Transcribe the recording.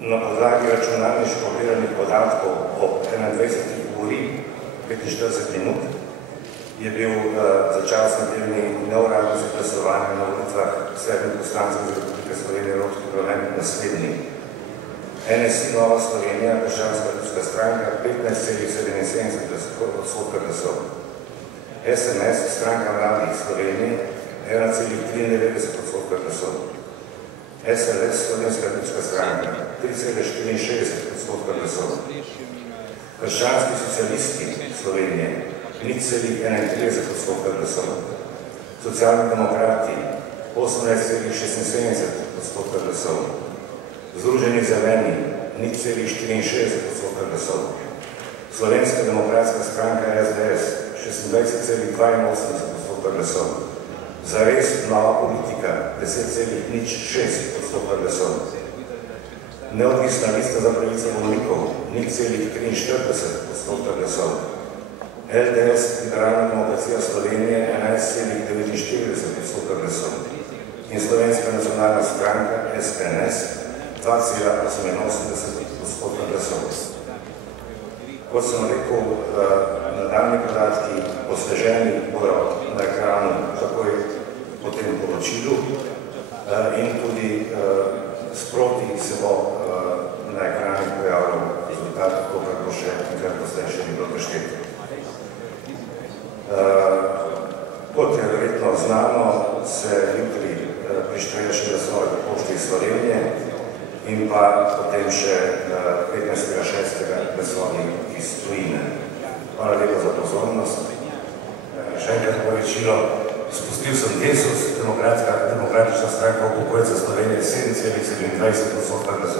Na podlagi računalniško obdelanih podatkov ob 21. uri 45 minut je bil začasni delni neuradni za glasovanje na volitvah 7 poslancev iz Republike Slovenije Evropski parlament naslednji. NSI Nova Slovenija, Krščanska ljudska stranka 15,77% glasov. SMS Stranka mladih Slovenije 1,93% glasov. SLS Slovenska ljudska stranka 3,64% glasov. Krščanski socialisti Slovenije 0,31% glasov. Socialni demokrati 18,76% glasov. Združeni zeleni 0,64% glasov. Slovenska demokratska stranka SDS 26,82% glasov. Zares Nova politika 10,06% glasov. Neodvisna lista za pravice bolnikov 0,43% glasov. LDS Liberalna demokracija Slovenije 11,49% glasov. In Slovenska nacionalna stranka SNS 2,88% glasov. Kot sem rekel, nadaljni podatki osveženi bojo na ekranu takoj po tem poročilu in tudi sproti se bo na ekranih pojavljal rezultat, tako kako še enkrat poslej še ni bilo prešteti. Kot je verjetno znano, se jutri prišteje še glasove po Pošti Slovenije in pa potem še 15.6. glasovi iz tujine. Hvala lepa za pozornost. Še enkrat poročilo. Spustil sem Desus, Demokratična stranka upokojencev Slovenije 7,27% glasov.